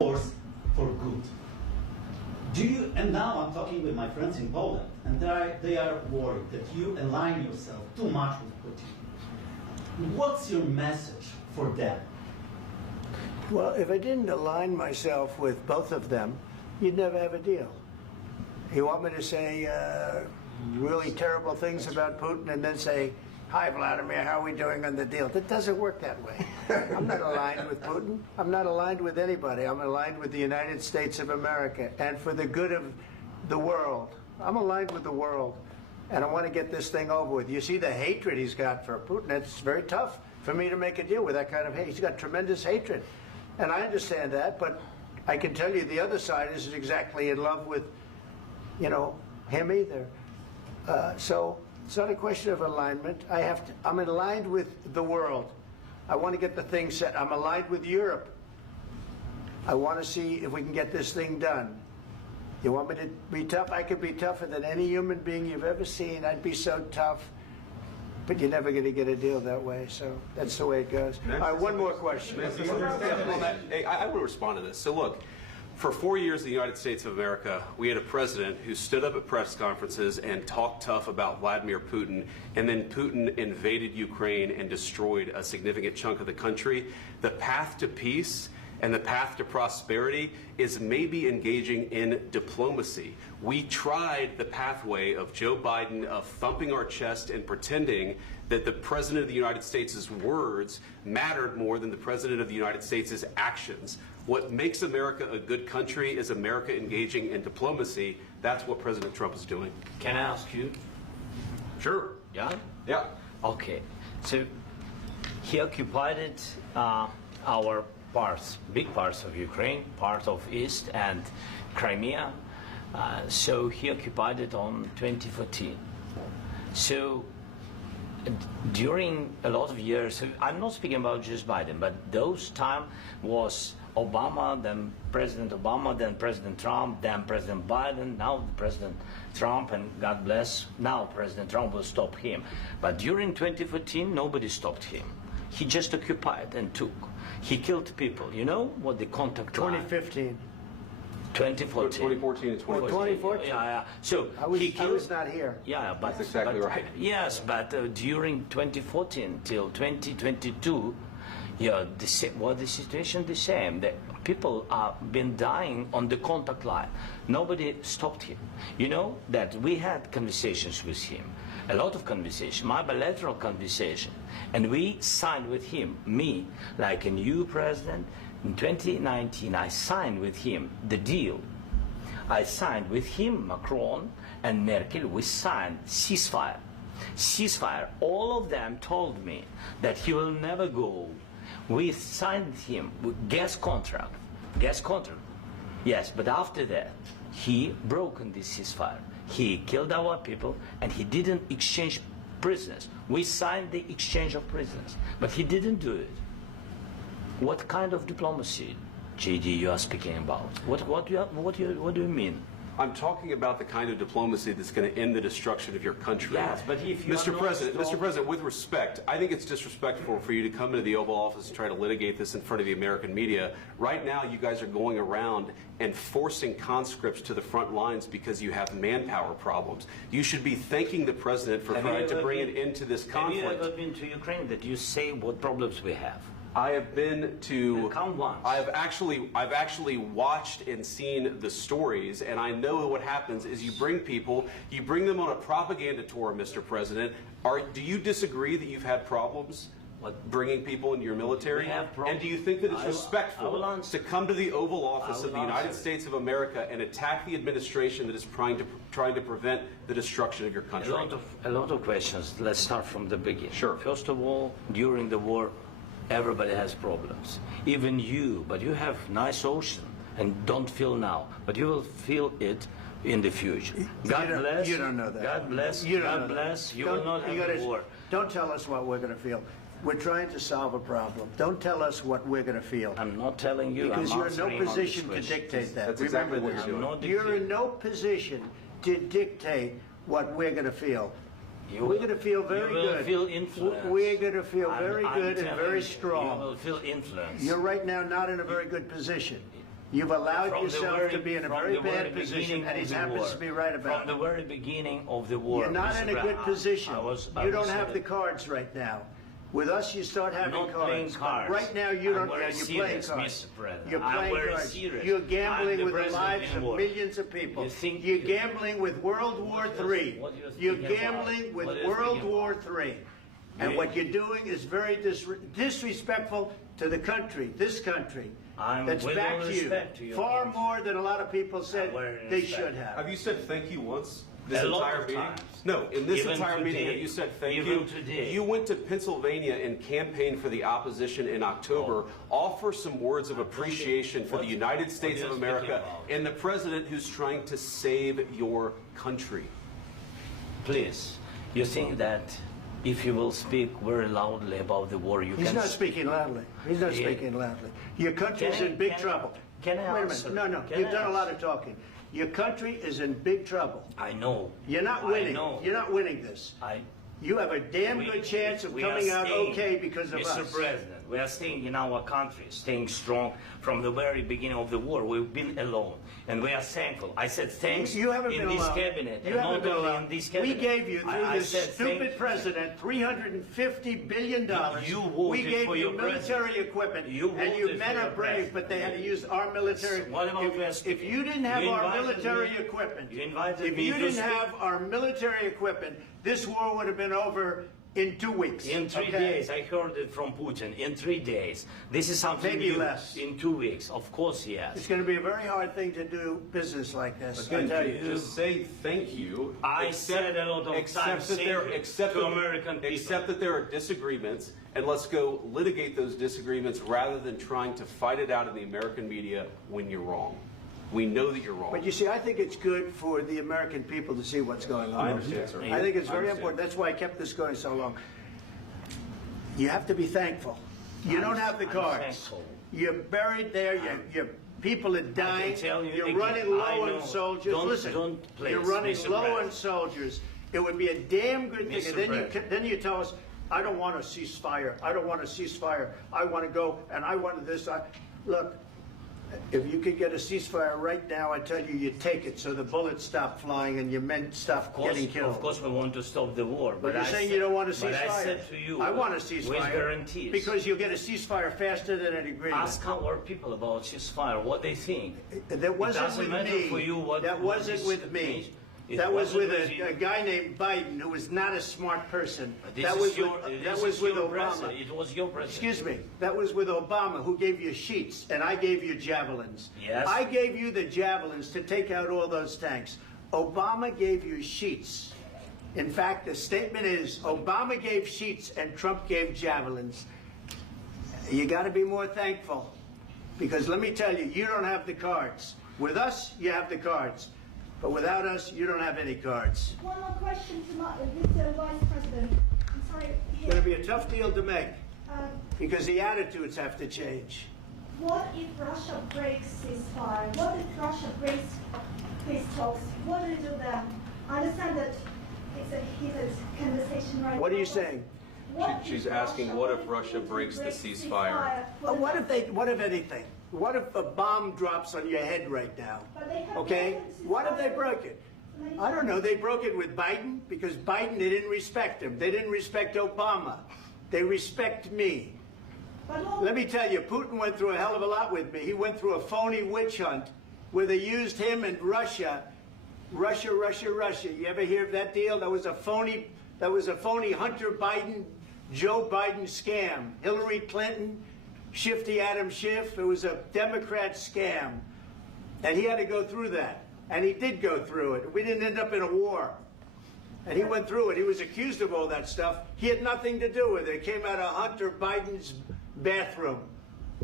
force for good. Do you, and now I'm talking with my friends in Poland, and they are worried that you align yourself too much with Putin. What's your message for them? Well, if I didn't align myself with both of them, you'd never have a deal. You want me to say really terrible things about Putin and then say, "Hi, Vladimir, how are we doing on the deal?" That doesn't work that way. I'm not aligned with Putin. I'm not aligned with anybody. I'm aligned with the United States of America and for the good of the world. I'm aligned with the world, and I want to get this thing over with. You see the hatred he's got for Putin. It's very tough for me to make a deal with that kind of hate. He's got tremendous hatred, and I understand that, but I can tell you the other side isn't exactly in love with, you know, him either. So it's not a question of alignment. I'm aligned with the world. I want to get the thing set. I'm aligned with Europe. I want to see if we can get this thing done. You want me to be tough? I could be tougher than any human being you've ever seen. I'd be so tough. But you're never going to get a deal that way. So that's the way it goes. All right, one more question. I will respond to this. So look, for 4 years in the United States of America, we had a president who stood up at press conferences and talked tough about Vladimir Putin, and then Putin invaded Ukraine and destroyed a significant chunk of the country. The path to peace and the path to prosperity is maybe engaging in diplomacy. We tried the pathway of Joe Biden of thumping our chest and pretending that the President of the United States' words mattered more than the President of the United States' actions. What makes America a good country is America engaging in diplomacy. That's what President Trump is doing. Can I ask you? Sure. Yeah? Yeah. Okay. So he occupied our parts, big parts of Ukraine, part of East and Crimea. So he occupied it on 2014. So during a lot of years, I'm not speaking about just Biden, but those time was Obama, then President Obama, then President Trump, then President Biden, now President Trump, and God bless, now President Trump will stop him. But during 2014, nobody stopped him. He just occupied and took. He killed people. You know what the contact 2015. 2014. 2014 and 2014. 2014. Yeah. So I was not here. Yeah, but that's exactly right. Yes, but during 2014 till 2022, yeah, the situation the same. The people have been dying on the contact line. Nobody stopped him. You know that we had conversations with him, a lot of conversation, my bilateral conversation, and we signed with him, me, like a new president. In 2019, I signed with him the deal. I signed with him, Macron and Merkel, we signed ceasefire. Ceasefire. All of them told me that he will never go. We signed him with gas contract. Gas contract. Yes, but after that, he broken this ceasefire. He killed our people and he didn't exchange prisoners. We signed the exchange of prisoners, but he didn't do it. What kind of diplomacy, JD, you are speaking about? What do you mean? I'm talking about the kind of diplomacy that's going to end the destruction of your country. Yes, but if you Mr. President, with respect, I think it's disrespectful for you to come into the Oval Office and try to litigate this in front of the American media. Right now, you guys are going around and forcing conscripts to the front lines because you have manpower problems. You should be thanking the President for trying to bring an end to this conflict. Have you ever been to Ukraine that you say what problems we have? I have been to. Count once. I've actually watched and seen the stories, and I know what happens is you bring people, you bring them on a propaganda tour, Mr. President. Do you disagree that you've had problems bringing people into your military? And do you think that it's respectful to come to the Oval Office of the United States of America and attack the administration that is trying to prevent the destruction of your country? A lot of questions. Let's start from the beginning. Sure. First of all, during the war, everybody has problems, even you, but you have nice ocean and don't feel now, but you will feel it in the future. God bless. You don't know that. God bless. God bless. You will not have a war. Don't tell us what we're going to feel. We're trying to solve a problem. Don't tell us what we're going to feel. I'm not telling you. Because you're in no position to dictate that. That's exactly what you're doing. You're in no position to dictate what we're going to feel. We're going to feel very good. You will feel influence. We're going to feel very good and very strong. You will feel influence. You're right now not in a very good position. You've allowed From the yourself to be in a from very the very bad position, beginning and he of the happens war. to be right about From it. the very beginning of the war. You're not Mr. in a Brown, good position. I You don't was have the cards right now. With us, you start having not cards. playing cards. Right now, you don't. I'm very You're playing serious, cards. Mr. President. You're I'm playing very cards. serious. You're I'm gambling the with the president lives in of war. millions of people. You think You're you- gambling with World War III. What you're You're speaking gambling about? with What you're World speaking War about? III. And what you're doing is very disrespectful to the country, this country. I'm That's with back all to respect to you. your Far country. more than a lot of people said very they respect. should have. Have you said thank you once? This A lot entire of meeting? times. No, in this Even entire meeting, today. have you said thank Even you? today. You went to Pennsylvania and campaigned for the opposition in October. Offer some words of appreciation for the What- United States what of are you speaking America about? and the president who's trying to save your country. Please, you think that if you will speak very loudly about the war, you He's can... not speaking loudly. He's not Yeah. speaking loudly. Your country's Can I- in big can I- trouble. can I Wait a answer? minute. No, Can you've I done a lot answer? of talking. Your country is in big trouble. I know. You're not I winning. know. You're not winning this. You have a damn good chance of we are coming out staying, okay because of Mr. us. President, we are staying in our country, staying strong from the very beginning of the war. We've been alone, and we are thankful. I said thanks You haven't in been this alone. cabinet, You and haven't not been only alone. in this We cabinet. gave you, through I this said stupid thank- president, $350 billion. You voted we gave for you your military president. equipment, You and you voted men for are your brave, president. but they had to use our military. What about we are If speaking? you didn't have You our invited military me- equipment, you invited if me you to didn't speak. have our military equipment, this war would have been over in 2 weeks. In 3 okay? days, I heard it from Putin. In 3 days, this is something Maybe new. less. In 2 weeks, of course, yes. It's going to be a very hard thing to do business like this. I Again, tell you. just say thank you. I said a lot of accept times that there, thank you accept to that- American people. Accept that there are disagreements, and let's go litigate those disagreements rather than trying to fight it out in the American media when you're wrong. We know that you're wrong. But you see, I think it's good for the American people to see what's going on. I understand, sir. I think it's I very understand. important. That's why I kept this going so long. You have to be thankful. You don't have the I'm cards. thankful. You're buried there. Your people are dying. tell you You're again, running I low know. on soldiers. Don't- Listen, don't please, you're running Mr. low on President. soldiers. It would be a damn good thing. Mr. And then President. then you tell us, I don't want a ceasefire. I don't want a ceasefire. I want to go and I want this. Look, if you could get a ceasefire right now, I tell you, you take it so the bullets stop flying and your men stop getting killed. Of course, we want to stop the war. But you're I saying said- you don't want a ceasefire. But I said to you, I want a ceasefire. with guarantees. Because you'll get a ceasefire faster than an agreement. Ask our people about ceasefire, what they think. That wasn't doesn't with matter me. for you what- that what wasn't is- with me. It That was with wasn't with you. a guy named Biden who was not a smart person. This That is was your, with, this that is was with your Obama. president. It was your president. Excuse me. That was with Obama, who gave you sheets, and I gave you javelins. Yes. I gave you the javelins to take out all those tanks. Obama gave you sheets. In fact, the statement is Obama gave sheets and Trump gave javelins. You got to be more thankful, because let me tell you, you don't have the cards. With us, you have the cards. But without us, you don't have any cards. One more question to Mr. Vice President. I'm sorry. It's going to be a tough deal to make, Um, because the attitudes have to change. what if Russia breaks ceasefire? What if Russia breaks peace talks? What do you do then? I understand that it's a heated conversation right now. What are you saying? What She's if asking, what if Russia breaks the ceasefire? What if anything? What if a bomb drops on your head right now? But they have Okay? broken ceasefire. What if they broke it? I don't know. They broke it with Biden, because Biden, they didn't respect him. They didn't respect Obama. They respect me. But all- Let me tell you, Putin went through a hell of a lot with me. He went through a phony witch hunt where they used him and Russia. Russia. You ever hear of that deal? That was a phony Hunter Biden, Joe Biden scam. Hillary Clinton, Shifty Adam Schiff. It was a Democrat scam. And he had to go through that. And he did go through it. We didn't end up in a war. And he went through it. He was accused of all that stuff. He had nothing to do with it. It came out of Hunter Biden's bathroom.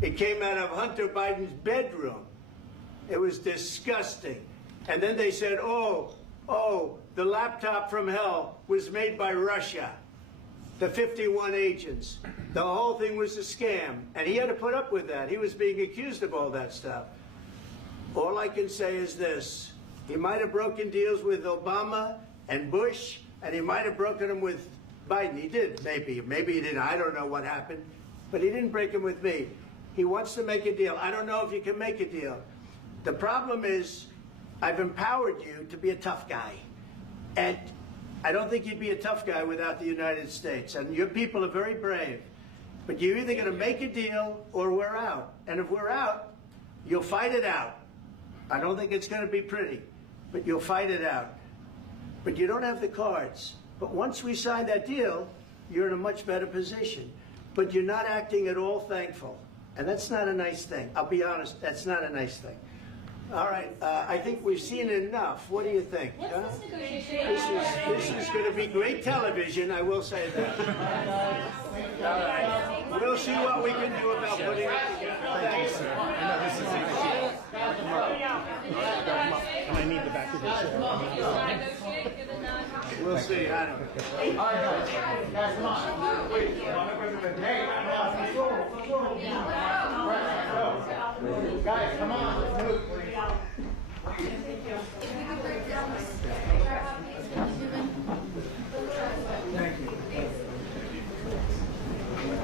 It came out of Hunter Biden's bedroom. It was disgusting. And then they said, oh, the laptop from hell was made by Russia. The 51 agents. The whole thing was a scam. And he had to put up with that. He was being accused of all that stuff. All I can say is this. He might have broken deals with Obama and Bush, and he might have broken them with Biden. He did, maybe. Maybe he didn't. I don't know what happened. But he didn't break them with me. He wants to make a deal. I don't know if you can make a deal. The problem is I've empowered you to be a tough guy. And I don't think you'd be a tough guy without the United States. And your people are very brave. But you're either going to make a deal or we're out. And if we're out, you'll fight it out. I don't think it's going to be pretty, but you'll fight it out. But you don't have the cards. But once we sign that deal, you're in a much better position. But you're not acting at all thankful. And that's not a nice thing. I'll be honest, that's not a nice thing. All right, I think we've seen enough. What do you think? What's Huh? this negotiation? This is going to be great television, I will say that. All right. We'll see what we can do about putting it together. Thank you, sir. I know this is and I need the back of the chair. We'll see. I don't know. All right, guys, come on. Wait, hey, let's go. Guys, come on.